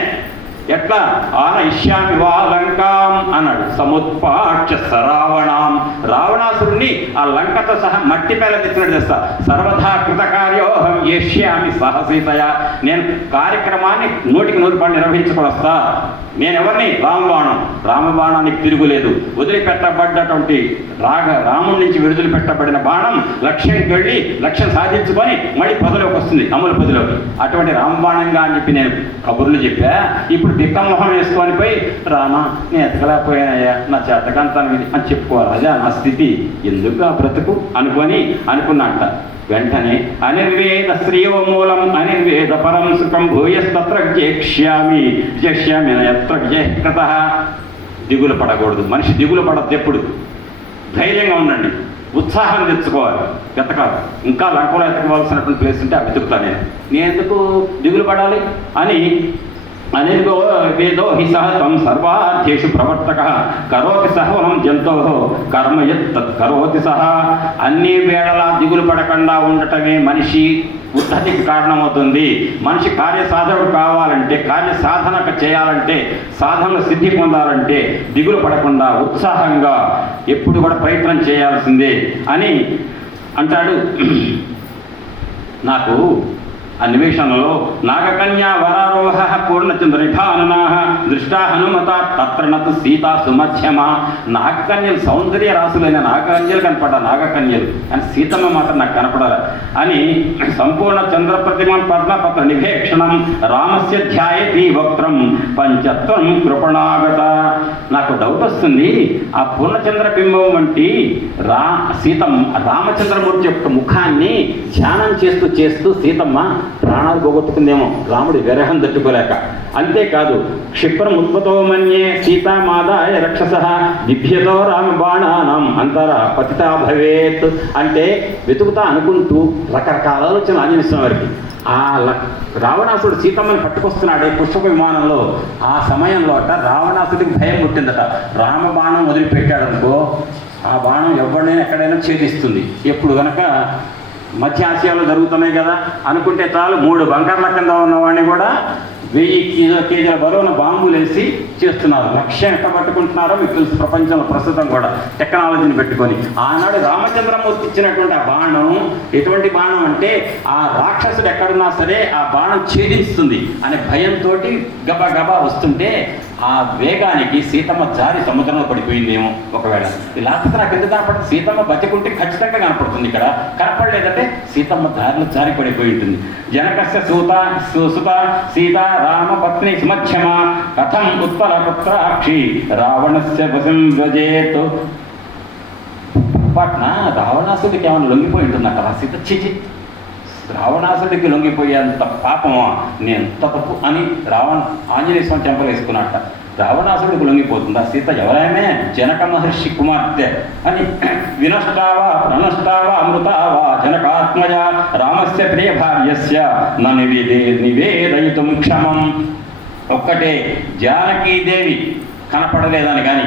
ఎట్లా ఆన ఇష్యామి వా లంకాం అన్నాడు. సముత్పాక్ష సరావణాం, రావణాసురుణ్ణి ఆ లంకతో సహా మట్టి పేల తెచ్చినట్టు చేస్తా. సర్వథా కృతకార్యోహం ఏష్యామి సహసీతయ, నేను కార్యక్రమాన్ని 100% నిర్వహించుకొని వస్తా. నేనెవరిని? రామబాణానికి తిరుగులేదు. వదిలిపెట్టబడ్డటువంటి రాముడి నుంచి విడుదల పెట్టబడిన బాణం లక్ష్యంకి వెళ్ళి లక్ష్యం సాధించుకొని మళ్ళీ పొదలోకి వస్తుంది, అమలు పొదలోకి. అటువంటి రామబాణంగా అని చెప్పి నేను కబుర్లు చెప్పా. ఇప్పుడు బిక్కమొహం వేసుకొని పోయి రామా నేను ఎతకలేకపోయానయ్యా, నా చేతకాంతాన్ని అని చెప్పుకోవాలి. అదే నా స్థితి, ఎందుకు ఆ బ్రతుకు అనుకున్నట్ట. వెంటనే అనిర్వేద శ్రీవ మూలం అనిర్వేద పరం సుఖం భూయస్తత్ర జేక్ష్యామి ఎత్ర జయకృత. దిగులు పడకూడదు. మనిషి దిగులు పడద్దు. ఎప్పుడు ధైర్యంగా ఉండండి, ఉత్సాహం తెచ్చుకోవాలి. వెతకాలి. ఇంకా లంకలో ఎతకవలసినటువంటి ప్లేస్ ఉంటే అవి వెతుకుతాను. నేను ఎందుకు దిగులు పడాలి అని అనిర్వేదో హి సహతం సర్వాధ్యేషు ప్రవర్తక కరోతి సహవనం జంతో కర్మ యత్ కరోతి సహా. అన్ని వేళలా దిగులు పడకుండా ఉండటమే మనిషి ఉద్ధతికి కారణమవుతుంది. మనిషి కార్యసాధకుడు కావాలంటే, కార్యసాధన చేయాలంటే, సాధనలో సిద్ధి పొందాలంటే దిగులు పడకుండా ఉత్సాహంగా ఎప్పుడు కూడా ప్రయత్నం చేయాల్సిందే అని అంటాడు. నాకు అన్వేషణలో నాగకన్యా వరారోహ పూర్ణచంద్ర నిధాననా దృష్టా హనుమత తత్రణతు సీతా సుమధ్యమ. నాగకన్యలు సౌందర్య రాసులైన నాగకన్యలు కనపడ్డా, నాగకన్యలు అని సీతమ్మ మాత్రం నాకు కనపడాలి అని సంపూర్ణ చంద్ర ప్రతిమ పద్మపత్ర నిభేక్షణం రామస్య ధ్యాయతి వక్త్రం పంచత్వం కృపణాగత. నాకు డౌట్ వస్తుంది, ఆ పూర్ణచంద్ర బింబం వంటి రామచంద్రమూర్తి యొక్క ముఖాన్ని ధ్యానం చేస్తూ సీతమ్మ ప్రాణాలు పోగొట్టుకుందేమో రాముడి విరహం తట్టుకోలేక. అంతేకాదు క్షిప్రం ఉత్పతో మన్యే సీతామాదాయ రక్షస దిభ్యతో రామ బాణానం అంతరా పతితా భవేత్ అంటే వెతుకుతా అనుకుంటూ రకరకాల ఆలోచన ఆంజనేయ స్వామి వారికి. ఆ రావణాసుడు సీతమ్మని పట్టుకొస్తున్నాడే పుష్పక విమానంలో, ఆ సమయంలో అట రావణాసుడికి భయం పుట్టిందట. రామ బాణం వదిలిపెట్టాడనుకో ఆ బాణం ఎవరినైనా ఎక్కడైనా ఛేదిస్తుంది. ఎప్పుడు కనుక మధ్య ఆసియాలో జరుగుతున్నాయి కదా అనుకుంటే చాలు 3 బంకర్ల కింద ఉన్నవాడిని కూడా 1000 కేజీల బరువున బాంబులు వేసి చేస్తున్నారు. లక్ష్యం ఎట్లా పట్టుకుంటున్నారో మీకు తెలుసు ప్రపంచంలో ప్రస్తుతం కూడా టెక్నాలజీని పెట్టుకొని. ఆనాడు రామచంద్రమూర్తి ఇచ్చినటువంటి ఆ బాణం ఎటువంటి బాణం అంటే ఆ రాక్షసుడు ఎక్కడున్నా సరే ఆ బాణం ఛేదిస్తుంది అనే భయంతో గబా గబా వస్తుంటే ఆ వేగానికి సీతమ్మ జారి సముద్రంలో పడిపోయిందేమో ఒకవేళ. లేకపోతే నాకు ఎందుకు కనపడుతుంది? సీతమ్మ బతికుంటే ఖచ్చితంగా కనపడుతుంది. ఇక్కడ కనపడలేదంటే సీతమ్మ దారిలో జారి పడిపోయి ఉంటుంది. జనకస్య సుత సీత రామ పత్ని సుమధ్యమ కథం ఉత్తర పుత్రాక్షి రావణస్య వశం వ్రజేత్. పట్న రావణాసుడికి ఏమైనా లొంగిపోయి ఉంటుంది అక్కడ సీత. చిచి, రావణాసుడికి లొంగిపోయేంత పాపమా, నేను ఎంత తప్పు అని ఆంజనేయ స్వామి చెంపలు వేసుకున్నట్ట. రావణాసుడికి లొంగిపోతుందా సీత? ఎవరైనా జనక మహర్షి కుమార్తె అని వినష్టావా ప్రణష్టావా అమృతావా జనకాత్మజ రామస్య ప్రియ భార్యస్య నివేదయితుం క్షమం. ఒక్కటే జానకీదేవి కనపడలేదని కానీ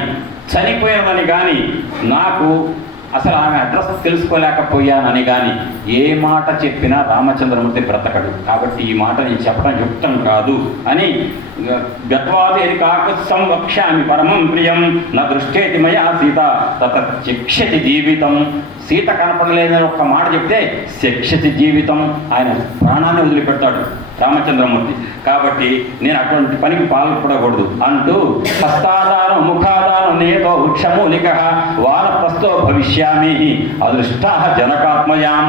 చనిపోయినదని కానీ నాకు అసలు ఆమె అడ్రస్ తెలుసుకోలేకపోయానని కానీ ఏ మాట చెప్పినా రామచంద్రమూర్తి బ్రతకడు. కాబట్టి ఈ మాట నేను చెప్పడం యుక్తం కాదు అని గత్వాదేది కాకుత్సం వక్ష్యామి పరమం ప్రియం నా దృష్టేతి మయా సీత తత శిక్షతి జీవితం. సీత కనపడలేదని ఒక్క మాట చెప్తే శిక్షతి జీవితం, ఆయన ప్రాణాన్ని వదిలిపెడతాడు రామచంద్రమూర్తి. కాబట్టి నేను అటువంటి పనికి పాల్పడకూడదు అంటూ హస్తాదానం ముఖాదానం నేతో వృక్షమూలిక వానప్రస్థో భవిష్యామి అదృష్టా జనకాత్మయాం.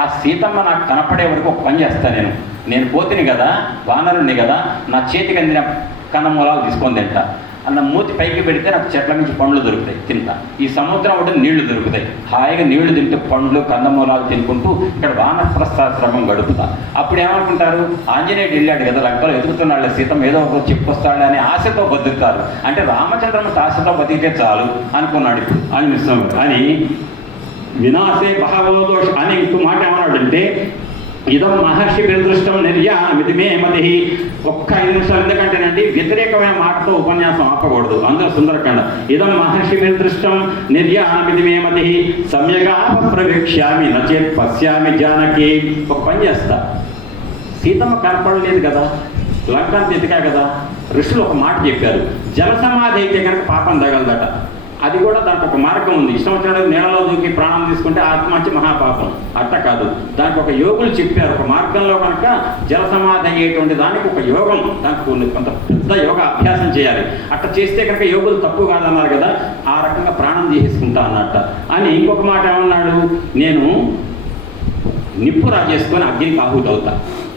ఆ సీతమ్మ నాకు కనపడే వరకు ఒక పని చేస్తాను. నేను పోతిని కదా, వానరుణ్ణి కదా, నా చేతికి అందిన కన్నమూలాలు తీసుకొని తింటా. అన్న మూతి పైకి పెడితే నాకు చెట్ల నుంచి పండ్లు దొరుకుతాయి తింటా. ఈ సముద్రం ఒకటి నీళ్లు దొరుకుతాయి, హాయిగా నీళ్లు తింటూ పండ్లు కందమూలాలు తినుకుంటూ ఇక్కడ వానప్రస్థాశ్రమం గడుపుతా. అప్పుడు ఏమనుకుంటారు, ఆంజనేయుడు వెళ్ళాడు కదా లంకలో, ఎదుగుతున్నాడు సీతం, ఏదో ఒకటి చెప్పుకొస్తాడు అనే ఆశతో బతుకుతారు. అంటే రామచంద్రమూర్తి ఆశతో బతికితే చాలు అనుకున్నాడు ఇప్పుడు ఆంజనేయ స్వామి. అని వినాశే బహవో దోష అని ఇంకో మాట ఏమన్నాడంటే ఇదం మహర్షి విదృష్టం నిర్యామితి మే మతి. ఒక్క 5 నిమిషాలు ఎందుకంటేనండి వ్యతిరేకమైన మాటతో ఉపన్యాసం ఆపకూడదు. అందరూ సుందరకాండ. ఇదం మహర్షి విదృష్టం నిర్యామితి మే మతి సమ్యగా ప్రవేక్ష్యామి నచేత్ పశ్యామి జానకి. ఒక పని చేస్తా, సీతమ్మ కనపడలేదు కదా, లంకాన్ని ఎతికా కదా, ఋషులు ఒక మాట చెప్పారు, జల సమాధి అయితే కనుక పాపం తగలదట. అది కూడా దానికి ఒక మార్గం ఉంది. ఇష్టం వచ్చినట్టు నీళ్ళలో దూకి ప్రాణం తీసుకుంటే ఆత్మహత్య మహాపాపం. అట్ట కాదు, దానికి ఒక యోగులు చెప్పారు. ఒక మార్గంలో కనుక జల సమాధి అయ్యేటువంటి దానికి ఒక యోగం, దానికి కొంత పెద్ద యోగ అభ్యాసం చేయాలి. అట్లా చేస్తే కనుక యోగులు తప్పు కాదన్నారు కదా, ఆ రకంగా ప్రాణం తీసేసుకుంటా అన్నట్ట. అని ఇంకొక మాట ఏమన్నాడు, నేను నిప్పు రాజేసుకొని అగ్నికి ఆహుతి అవుతా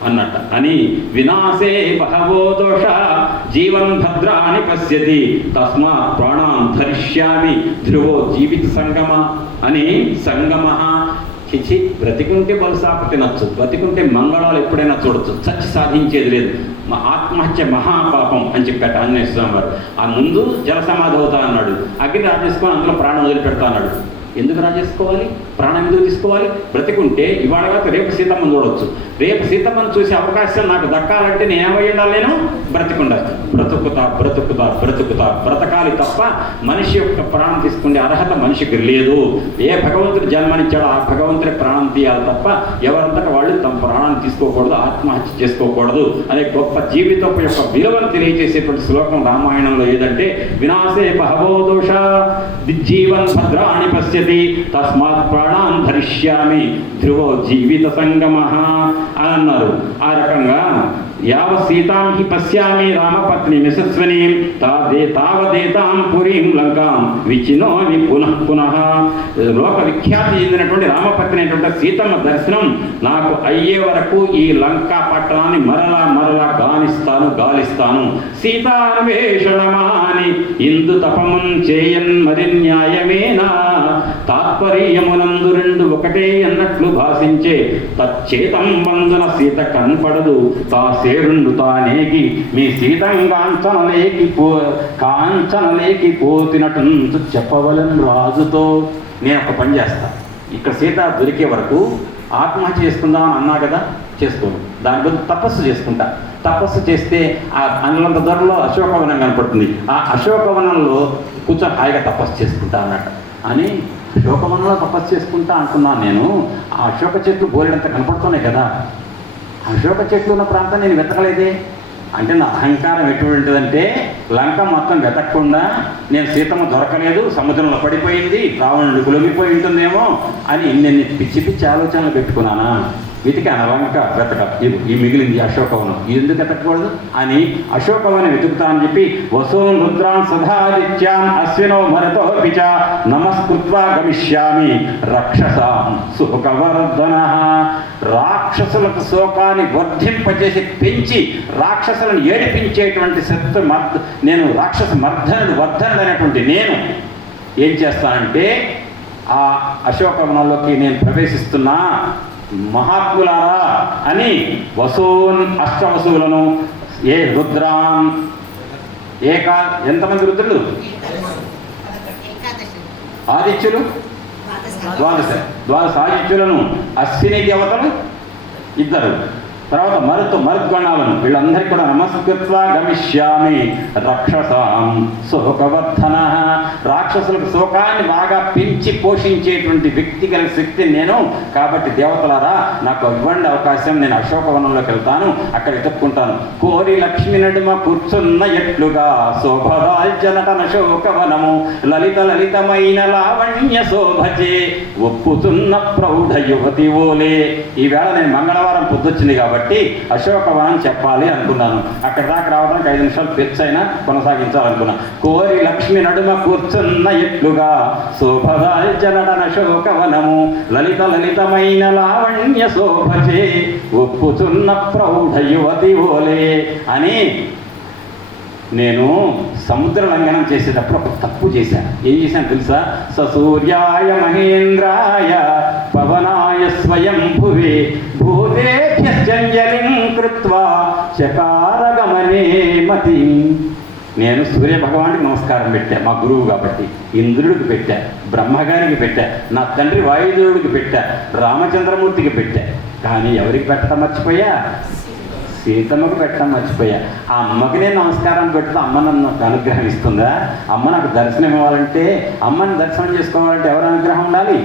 అన్నట్ట. అని వినాశే బహవో దోష జీవన్ భద్రాని పశ్యతి తస్మాత్ ప్రాణాన్ ధరిష్యామి ధ్రువో జీవిత సంగమ. అని సంగమ చిచి, బ్రతికుంటే బలుసాప తినచ్చు, బ్రతికుంటే మంగళాలు ఎప్పుడైనా చూడొచ్చు, చచ్చి సాధించేది లేదు, మా ఆత్మహత్య మహాపాపం అని చెప్పాట ఆంజనేయ స్వామి వారు. ఆ ముందు జల సమాధి అవుతా అన్నాడు, అగ్ని రాజేసుకొని అందులో ప్రాణం వదిలిపెడతా అన్నాడు. ఎందుకు రాజేసుకోవాలి, ప్రాణం ఎందుకు తీసుకోవాలి? బ్రతికుంటే ఇవాళ కాదు రేపు సీతమ్మను చూడవచ్చు. రేపు సీతమ్మను చూసే అవకాశం నాకు దక్కాలంటే నేను ఏమై ఉండాలి, నేను బ్రతికుండాలి. బ్రతుకుతా బ్రతుకుతా బ్రతుకుతా బ్రతకాలి తప్ప మనిషి యొక్క ప్రాణం తీసుకునే అర్హత మనిషికి లేదు. ఏ భగవంతుడు జన్మనిచ్చాడో ఆ భగవంతుడి ప్రాణం తీయాలి తప్ప ఎవరంతటా వాళ్ళు తమ ప్రాణాన్ని తీసుకోకూడదు, ఆత్మహత్య చేసుకోకూడదు అనే గొప్ప జీవితం యొక్క విలువను తెలియజేసేటువంటి శ్లోకం రామాయణంలో ఏదంటే వినాశే బహవో దోష జీవన్ భద్రాణి పశ్యతి తస్మాత్ ప్రాణాన్ ధరిష్యామి ధ్రువో జీవిత సంగమ అని అన్నారు. ఆ రకంగా యావ సీతాం హి పశ్యామి రామపత్ని యశస్విని తావదేతాం పురీం లంకాం విచినోని పునః పునః. లోక విఖ్యాతి చెందినటువంటి రామపత్ని అయినటువంటి సీతమ్మ దర్శనం నాకు అయ్యే వరకు ఈ లంకా పట్టణాన్ని మరలా మరలా గాలిస్తాను. సీతాన్వేషణమాని ఇందు తపమున్ చేయన్ మరి న్యాయమేనా తాత్పర్యమునందు రెండు ఒకటే అన్నట్లు భాషించే తచ్చేతం బంధన సీత కనపడదు తా సేరుండు తానేకి మీ సీతం కాంచనలేకి పోతినట్టు చెప్పవలను రాజుతో. నేను ఒక పని చేస్తా, ఇక్కడ సీత దొరికే వరకు ఆత్మహత్య చేసుకుందామని అన్నా కదా, చేసుకోను. దాని బదులు తపస్సు చేసుకుంటా. తపస్సు చేస్తే ఆ అంగళంత దూరంలో అశోకవనం కనపడుతుంది. ఆ అశోకవనంలో కూర్చొని హాయిగా తపస్సు చేసుకుంటా అన్నట్టు అని అశోకవనంలో తపస్సు చేసుకుంటా అంటున్నాను నేను. ఆ అశోక చెట్లు బోలెడంత కనపడుతున్నాయి కదా, అశోక చెట్లు ఉన్న ప్రాంతం నేను వెతకలేదే. అంటే నా అహంకారం ఎటువంటిదంటే లంక మొత్తం వెతకకుండా నేను సీతమ్మ దొరకలేదు, సముద్రంలో పడిపోయింది, రావణుడు గులగిపోయి ఉంటుందేమో అని ఇన్ని పిచ్చి పిచ్చి ఆలోచనలు పెట్టుకున్నానా. వెతికాను లంక వెతక, ఈ మిగిలింది అశోకవనం, ఇది ఎందుకు వెతకూడదు అని అశోకవనం వెతుకుతా అని చెప్పి వసూన్ రుద్రాన్ సదాదిత్యాన్ అశ్వినో భరతో పిచ నమస్కృత్వా గమిష్యామి రక్షసాం సుఖవర్ధన. రాక్షసులకు శోకాన్ని వర్ధింపజేసి పెంచి రాక్షసులను ఏడిపించేటువంటి నేను రాక్షస వర్ధనుడు అనేటువంటి నేను ఏం చేస్తానంటే ఆ అశోకవనంలోకి నేను ప్రవేశిస్తున్నా మహాత్ములారా అని వసూన్ అష్టవసువులను రుద్రాన్ ఎంతమంది రుద్రులు? ఆదిత్యులు ద్వాదశ ఆదిత్యులను, అశ్విని దేవతలు 2, తర్వాత మరుద్గణాలను, వీళ్ళందరికీ కూడా నమస్కృత్వా గమిష్యామి రక్షసాం శోకవర్ధన. రాక్షసులకు శోకాన్ని బాగా పెంచి పోషించేటువంటి వ్యక్తిగల శక్తి నేను. కాబట్టి దేవతలారా నాకు ఇవ్వండి అవకాశం, నేను అశోకవనంలోకి వెళ్తాను, అక్కడ వెతుక్కుంటాను. కోరి లక్ష్మి నడుమ కూర్చున్న ఎట్లుగా శోభదాల్జనటన శోకవనము లలితమైన లావణ్య శోభచే ఒప్పుతున్న ప్రౌఢ యువతి ఓలే. ఈవేళ నేను మంగళవారం పొద్దుచ్చింది కాబట్టి అశోకవనం చెప్పాలి అనుకున్నాను. అక్కడ దాకా రావడానికి 5 నిమిషాలు పెచ్చైనా కొనసాగించాలనుకున్నా. కోరి లక్ష్మి నడుమ కూర్చున్న ఎట్లుగా శోభదాల్జనటన శోకవనము లలితమైన లావణ్య శోభచే ఒప్పుతున్న ప్రౌఢ యువతి ఓలే అని నేను సముద్ర లంఘనం చేసేటప్పుడు ఒక తప్పు చేశాను. ఏం చేశాను తెలుసా? సూర్యాయ మహేంద్రాయ పవనాయ స్వయం భువే భూతేభ్యంజలిం కృత్వా చకారగమనే మతి. నేను సూర్య భగవానికి నమస్కారం పెట్టా, మా గురువు కాబట్టి. ఇంద్రుడికి పెట్టా, బ్రహ్మగారికి పెట్టా, నా తండ్రి వాయుదేవుడికి పెట్టా, రామచంద్రమూర్తికి పెట్టా. కానీ ఎవరికి పెట్టడం మర్చిపోయా? సీతమ్మకు పెట్టడం మర్చిపోయా. ఆ అమ్మకి నేను నమస్కారం పెడితే అమ్మ నన్ను అనుగ్రహం ఇస్తుందా? అమ్మ నాకు దర్శనం ఇవ్వాలంటే, అమ్మని దర్శనం చేసుకోవాలంటే ఎవరు అనుగ్రహం ఉండాలి?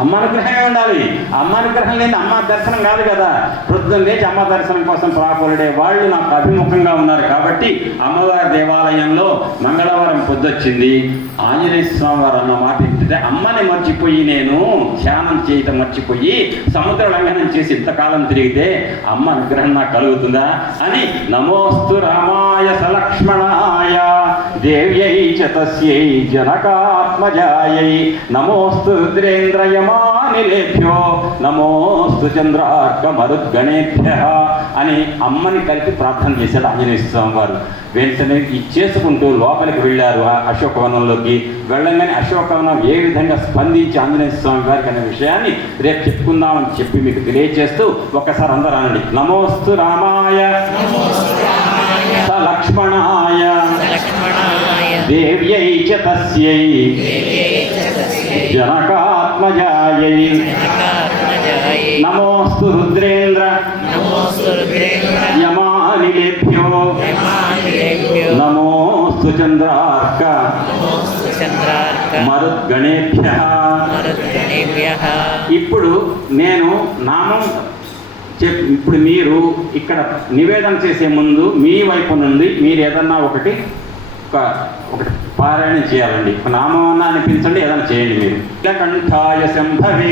అమ్మ అనుగ్రహమే ఉండాలి. అమ్మ అనుగ్రహం లేని అమ్మ దర్శనం కాదు కదా. ప్రొద్దున లేచి అమ్మ దర్శనం కోసం ప్రాకులడే వాళ్ళు నాకు అభిముఖంగా ఉన్నారు. కాబట్టి అమ్మవారి దేవాలయంలో మంగళవారం పొద్దుచ్చింది. ఆంజనేయ స్వామి వారు అన్న మాట ఏంటంటే, అమ్మని మర్చిపోయి నేను ధ్యానం చేయటం మర్చిపోయి సముద్ర లంఘనం చేసి ఇంతకాలం తిరిగితే అమ్మ అనుగ్రహం నాకు కలుగుతుందా అని నమోస్తు రామాయ సలక్ష్మణాయ దేవ్యై చ తస్యై జనకాత్మజాయై నమోస్తు రుద్రేంద్రయ యమానిలేభ్యో నమోస్తు చంద్రార్క మరుద్గణేభ్య అని అమ్మని కలిపి ప్రార్థన చేశాడు ఆంజనేయ స్వామి వారు. వెంటనే చేసుకుంటూ లోపలికి వెళ్ళారు ఆ అశోకవనంలోకి. వెళ్ళంగానే అశోకవనం ఏ విధంగా స్పందించి ఆంజనేయ స్వామి వారికి అనే విషయాన్ని రేపు చెప్పుకుందామని చెప్పి మీకు తెలియజేస్తూ ఒక్కసారి అందరూ అనండి. నమోస్తు రామాయ లక్ష్మణాయ దేవ్యై చ తస్యై జనకాత్మజాయై నమోస్తు రుద్రేంద్ర యమానిలేభ్యో నమోస్తు చంద్రార్క మరుద్గణేభ్యః. ఇప్పుడు నేను నామం ఇప్పుడు మీరు ఇక్కడ నివేదన చేసే ముందు మీ వైపు నుండి మీరు ఏదన్నా ఒకటి పారాయణం చేయాలండి. నామం అన్నా అనిపించండి, ఏదైనా చేయండి. మీరు కంఠాయ శంభవే